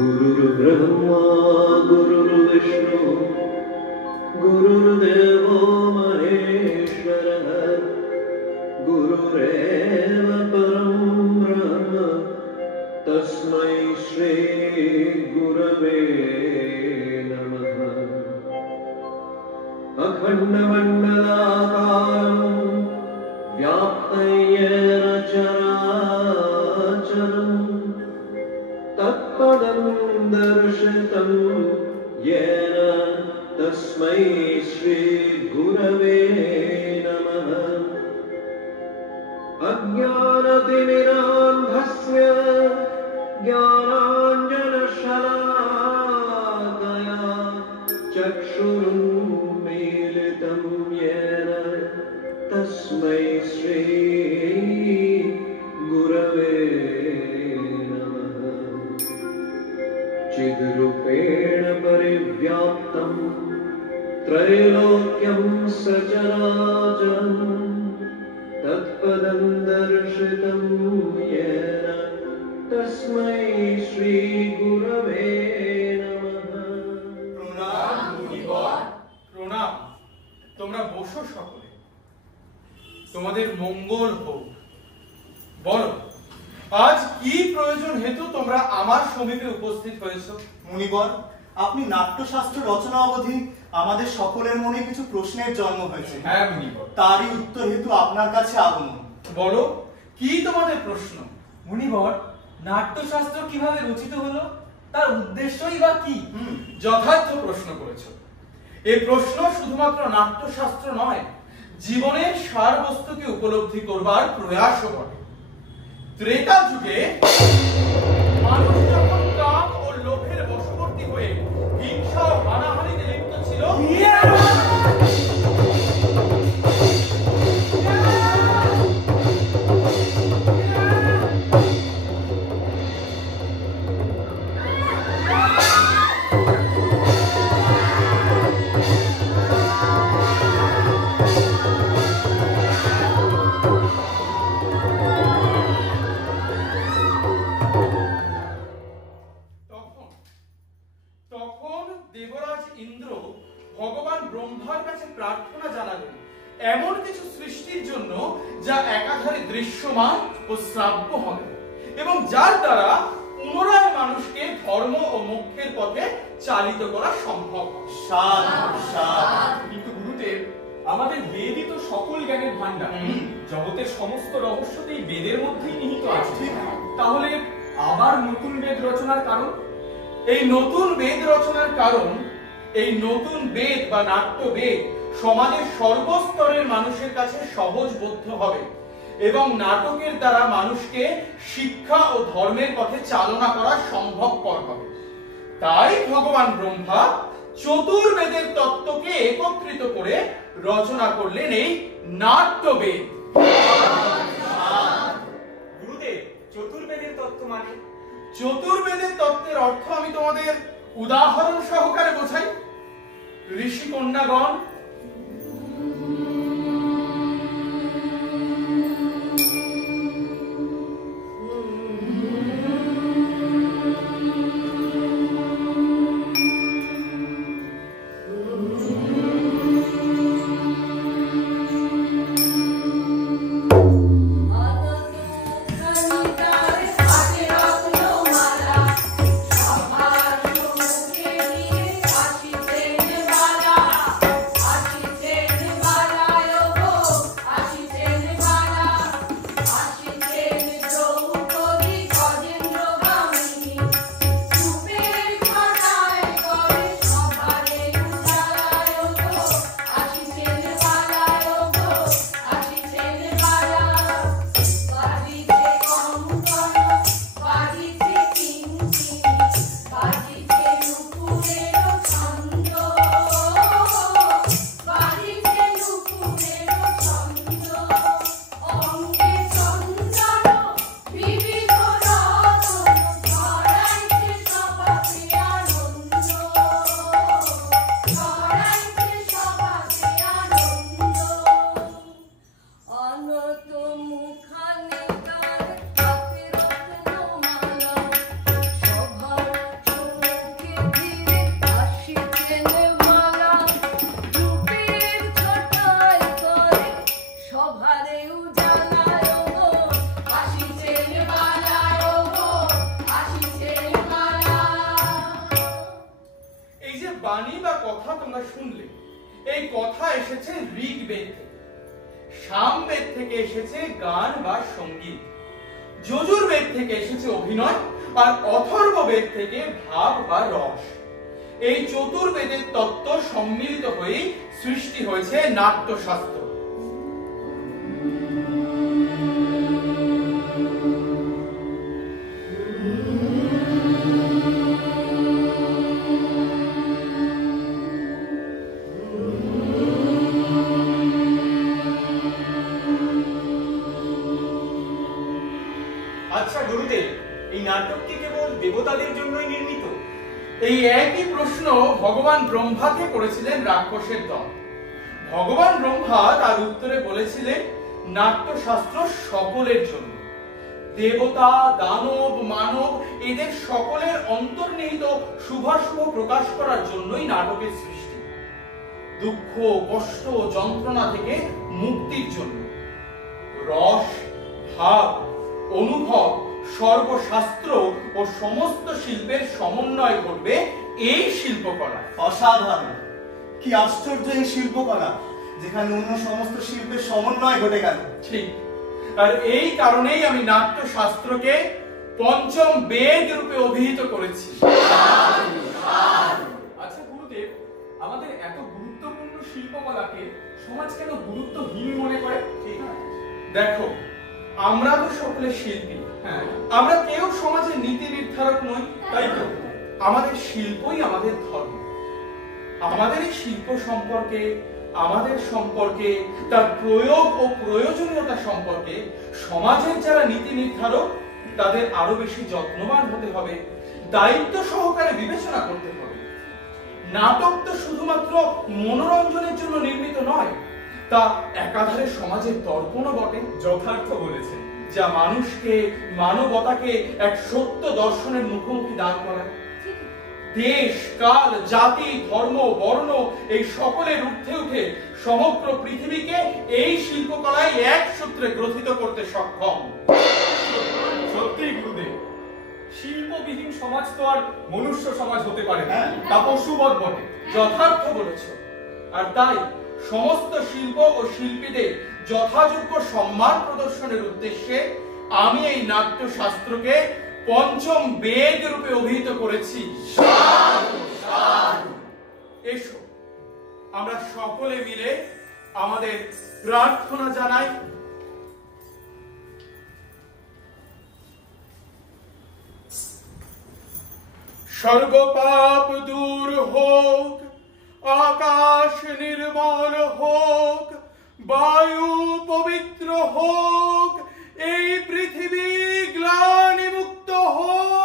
गुरुर्ब्रह्मा गुरुर्विष्णु गुरुर्देवो महेश्वरः गुरुरेव परं ब्रह्म तस्मै श्री गुरवे नमः। अखण्डमण्डलाकारं व्याप्तं येन चराचरम् तत्पदं दर्शितं येन तस्मै श्री गुरवे नमः। अज्ञानतिमिरान्धस्य ज्ञानाञ्जनशलाकया चक्षुरुन्मीलितं येन तस्मै श्री गुरवे चिद्रूपेण परिव्याप्तं त्रैलोक्यं सचराचरं तत्पदं दर्शितं येन तस्मै श्री गुरवे नमः। প্রণাম মুনিবর, প্রণাম। তোমরা বসো সকলে, তোমাদের মঙ্গল হোক। বলো, আজ কি প্রয়োজন হেতু তোমরা আমার সমীপে উপস্থিত হয়েছো? মুনিবর, আপনি নাট্যশাস্ত্র রচনা অবধি আমাদের সকলের মনে কিছু প্রশ্নের জন্ম হয়েছে। হ্যাঁ মুনিবর, তারই উত্তর হেতু আপনার কাছে আগমন। বলো, কি তোমাদের প্রশ্ন? মুনিবর, নাট্যশাস্ত্র কিভাবে রচিত হলো, তার উদ্দেশ্যই বা কি? যথার্থ প্রশ্ন করেছো। এই প্রশ্ন শুধুমাত্র নাট্যশাস্ত্র নয়, জীবনের সার বস্তুকে উপলব্ধি করবার প্রয়াসও বটে। ত্রেতা যুগে মানুষ যখন কাম ও লোভের বশবর্তী হয়ে হিংসা ও হানাহানিতে লিপ্ত ছিল, তখন দেবরাজ ইন্দ্র ভগবান ব্রহ্মার কাছে প্রার্থনা জানালেন এমন কিছু সৃষ্টির জন্য যা একাধারে দৃশ্যমান ও শ্রাব্য হবে এবং যার দ্বারা পুনরায় মানুষকে ধর্ম ও মোক্ষের পথে চালিত করা সম্ভব। কিন্তু গুরুদেব, আমাদের বেদই তো সকল জ্ঞানের ভান্ডার। জগতের সমস্ত রহস্যতেই বেদের মধ্যেই নিহিত আছে। তাহলে আবার নতুন বেদ রচনার কারণ? এই নতুন বেদ রচনার কারণ, এই নতুন বেদ বা নাট্য বেদ সমাজের সর্বস্তরের মানুষের কাছে সহজবোধ্য হবে এবং নাটকের দ্বারা মানুষকে শিক্ষা ও ধর্মের পথে চালনা করা সম্ভবপর হবে। তাই ভগবান ব্রহ্মা চতুর্বেদের তত্ত্বকে একত্রিত করে রচনা করলেন এই নাট্যবেদ। গুরুদেব, চতুর্বেদের তত্ত্ব মানে? চতুর্বেদের তত্ত্বের অর্থ আমি তোমাদের উদাহরণ সহকারে বোঝাই। ঋষি কন্যাগণ বাণী বা কথা তোমরা শুনলে, এই কথা এসেছে ঋগ্বেদ থেকে, সামবেদ থেকে এসেছে গান বা সঙ্গীত, যজুর্বেদ থেকে এসেছে অভিনয়, আর অথর্ববেদ থেকে ভাব বা রস। এই চতুর্বেদের তত্ত্ব সম্মিলিত হয়ে সৃষ্টি হয়েছে নাট্যশাস্ত্র। আচ্ছা গুরুদেব, এই নাটক কি কেবল দেবতাদের জন্যই নির্মিত? এই একই প্রশ্ন ভগবান ব্রহ্মাকে করেছিলেন রাক্ষসের দল। ভগবান ব্রহ্মা তার উত্তরে বলেছিলেন, নাট্যশাস্ত্র সকলের জন্য। দেবতা, দানব, মানব এদের সকলের অন্তর্নিহিত শুভাশুভ প্রকাশ করার জন্যই নাটকের সৃষ্টি। দুঃখ, কষ্ট, যন্ত্রণা থেকে মুক্তির জন্য। রস, ভাব, অনুভব, সর্বশাস্ত্র ও সমস্ত শিল্পের সমন্বয় করবে এই শিল্পকলা। অসাধারণ! কি আশ্চর্য এই শিল্পকলা, যেখানে অন্য সমস্ত শিল্পের সমন্বয় ঘটে গেল। ঠিক, আর এই কারণেই আমি নাট্যশাস্ত্রকে পঞ্চম বেদ রূপে অভিহিত করেছি। আচ্ছা গুরুদেব, আমাদের এত গুরুত্বপূর্ণ শিল্পকলাকে সমাজ কেন গুরুত্বহীন মনে করে? দেখো, আমরা তো সকলে শিল্পী, হ্যাঁ, আমরা কেউ সমাজের নীতি নির্ধারক নই, তাই তো? আমাদের শিল্পই আমাদের ধর্ম। আমাদের এই শিল্প সম্পর্কে, আমাদের সম্পর্কে, তার প্রয়োগ ও প্রয়োজনীয়তা সম্পর্কে সমাজের যারা নীতি নির্ধারক তাদের আরো বেশি যত্নবান হতে হবে, দায়িত্ব সহকারে বিবেচনা করতে হবে। নাটক তো শুধুমাত্র মনোরঞ্জনের জন্য নির্মিত নয়, তা একাধারে সমাজের দর্পণও বটে। যথার্থ বলেছেন। যা মানুষকে, মানবতাকে এক সত্য দর্শনের মুখোমুখি দান করায়। দেশ, কাল, জাতি, ধর্ম, বর্ণ এই সকলের ঊর্ধ্বে উঠে সমগ্র পৃথিবীকে এই শিল্পকলায় এক সূত্রে গ্রথিত করতে সক্ষম। সত্যি গুরুদেব, শিল্পবিহীন সমাজ তো আর মনুষ্য সমাজ হতে পারে না, তা পশুবৎ বটে। যথার্থ বলেছ। আর তাই সমস্ত শিল্প ও শিল্পীদের যথাযোগ্য সম্মান প্রদর্শনের উদ্দেশ্যে আমি এই নাট্যশাস্ত্রকে পঞ্চম বেদ রূপে অভিহিত করেছি। এসো আমরা সকলে মিলে আমাদের প্রার্থনা জানাই। সর্বপাপ দূর হোক, আকাশ নির্মল হোক, বায়ু পবিত্র হোক, এই পৃথিবী গ্লানি মুক্ত হোক।